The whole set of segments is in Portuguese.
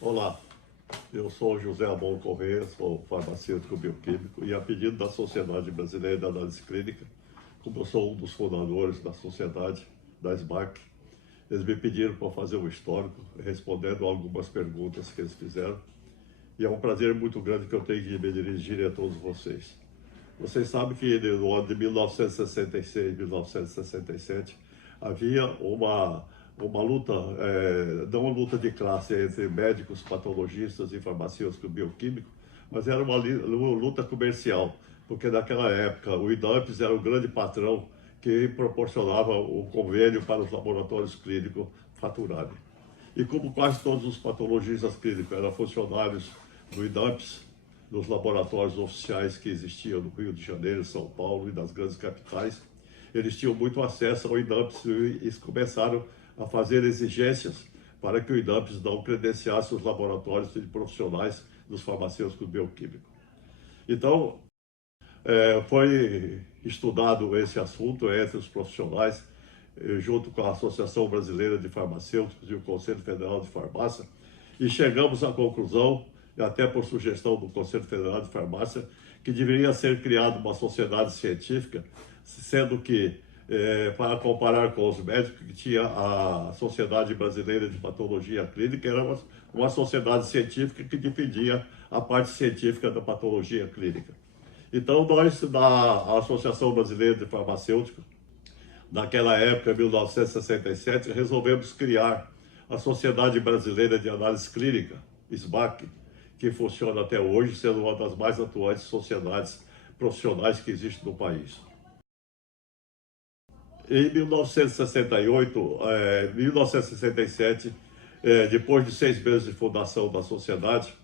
Olá, eu sou José Amon Corrêa, sou farmacêutico bioquímico e a pedido da Sociedade Brasileira de Análise Clínica, como eu sou um dos fundadores da sociedade, da SBAC, eles me pediram para fazer um histórico, respondendo algumas perguntas que eles fizeram, e é um prazer muito grande que eu tenho de me dirigir a todos vocês. Vocês sabem que no ano de 1966, 1967, havia uma luta, não uma luta de classe entre médicos, patologistas e farmacêuticos bioquímicos, mas era uma luta comercial, porque naquela época o IDANPS era o grande patrão que proporcionava o convênio para os laboratórios clínicos faturarem. E como quase todos os patologistas clínicos eram funcionários do IDANPS, nos laboratórios oficiais que existiam no Rio de Janeiro, São Paulo e nas grandes capitais, eles tinham muito acesso ao IDANPS e começaram a fazer exigências para que o IDANPS não credenciasse os laboratórios de profissionais dos farmacêuticos bioquímicos. Então, foi estudado esse assunto entre os profissionais, junto com a Associação Brasileira de Farmacêuticos e o Conselho Federal de Farmácia, e chegamos à conclusão, até por sugestão do Conselho Federal de Farmácia, que deveria ser criada uma sociedade científica, sendo que, para comparar com os médicos, que tinha a Sociedade Brasileira de Patologia Clínica, era uma sociedade científica que defendia a parte científica da patologia clínica. Então, nós, da Associação Brasileira de Farmacêuticos, naquela época, em 1967, resolvemos criar a Sociedade Brasileira de Análise Clínica, SBAC, que funciona até hoje, sendo uma das mais atuantes sociedades profissionais que existem no país. Em 1968, 1967, depois de 6 meses de fundação da sociedade,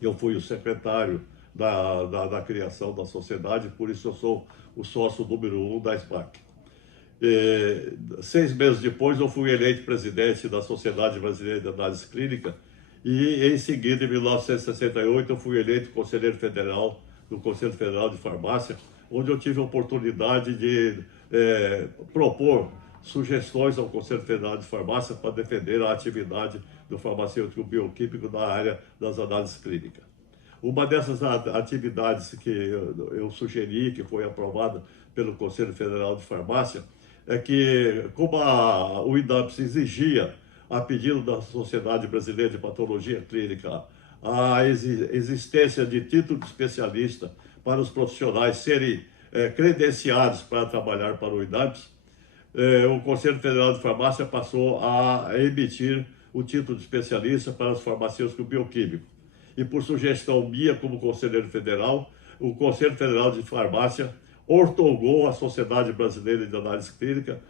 eu fui o secretário da criação da sociedade, por isso eu sou o sócio número 1 da SBAC. 6 meses depois, eu fui eleito presidente da Sociedade Brasileira de Análise Clínica e, em seguida, em 1968, eu fui eleito conselheiro federal do Conselho Federal de Farmácia, onde eu tive a oportunidade de propor sugestões ao Conselho Federal de Farmácia para defender a atividade do farmacêutico bioquímico na área das análises clínicas. Uma dessas atividades que eu sugeri, que foi aprovada pelo Conselho Federal de Farmácia, é que, como o IDANPS exigia, a pedido da Sociedade Brasileira de Patologia Clínica, a existência de título de especialista para os profissionais serem credenciados para trabalhar para o IDANPS, o Conselho Federal de Farmácia passou a emitir o título de especialista para os farmacêuticos bioquímicos. E por sugestão minha, como conselheiro federal, o Conselho Federal de Farmácia outorgou à Sociedade Brasileira de Análise Clínica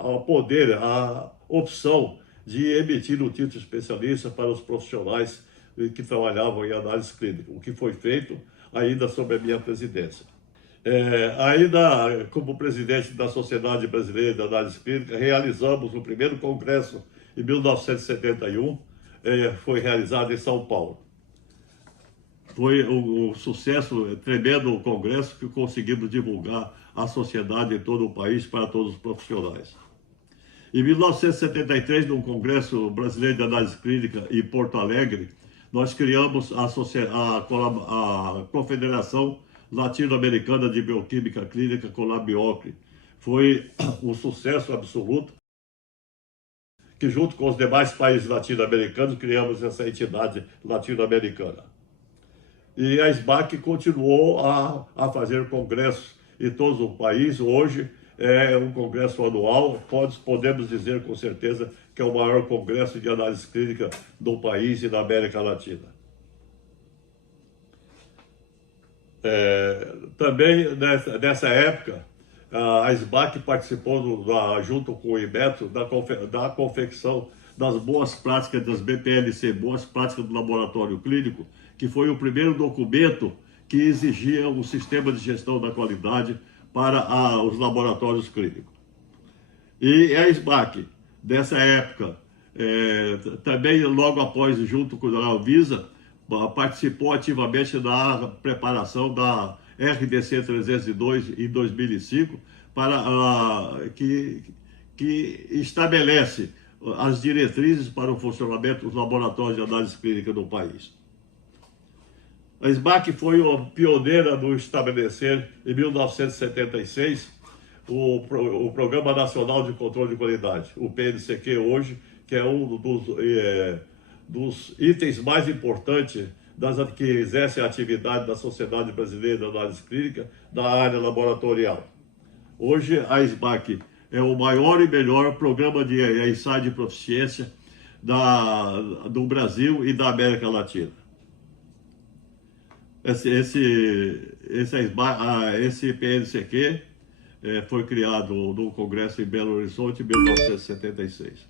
a opção de emitir o título de especialista para os profissionais que trabalhavam em análise clínica, o que foi feito ainda sob a minha presidência. Ainda como presidente da Sociedade Brasileira de Análise Clínica, realizamos o primeiro congresso em 1971, foi realizado em São Paulo. Foi um sucesso tremendo o congresso que conseguimos divulgar a sociedade em todo o país para todos os profissionais. Em 1973, no Congresso Brasileiro de Análise Clínica em Porto Alegre, nós criamos a Confederação Latino-Americana de Bioquímica Clínica, Colabiocle. Foi um sucesso absoluto, que junto com os demais países latino-americanos criamos essa entidade latino-americana. E a SBAC continuou a fazer congressos em todo o país. Hoje é um congresso anual, podemos dizer com certeza que é o maior congresso de análise clínica do país e da América Latina. Também nessa época, a SBAC participou, junto com o IMETRO, da confecção das boas práticas das BPLC, boas práticas do laboratório clínico, que foi o primeiro documento que exigia um sistema de gestão da qualidade para os laboratórios clínicos. E a SBAC, dessa época, também logo após, junto com a Anvisa, participou ativamente da preparação da RDC 302 em 2005, que estabelece as diretrizes para o funcionamento dos laboratórios de análise clínica no país. A SBAC foi a pioneira no estabelecer, em 1976, o Programa Nacional de Controle de Qualidade, o PNCQ hoje, que é um dos itens mais importantes que exercem a atividade da Sociedade Brasileira de Análise Clínica da área laboratorial. Hoje, a SBAC é o maior e melhor programa de ensaio de proficiência do Brasil e da América Latina. Esse PNCQ foi criado no Congresso em Belo Horizonte em 1976.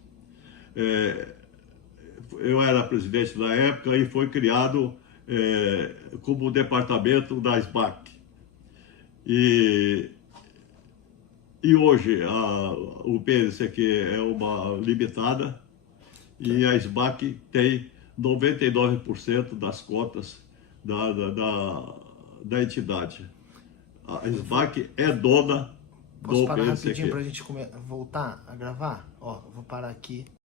Eu era presidente na época e foi criado como departamento da SBAC. E hoje o PNCQ é uma limitada e a SBAC tem 99% das cotas da entidade. A SBAC é dona Posso do parar PNCQ. rapidinho para a gente voltar a gravar? Ó, vou parar aqui.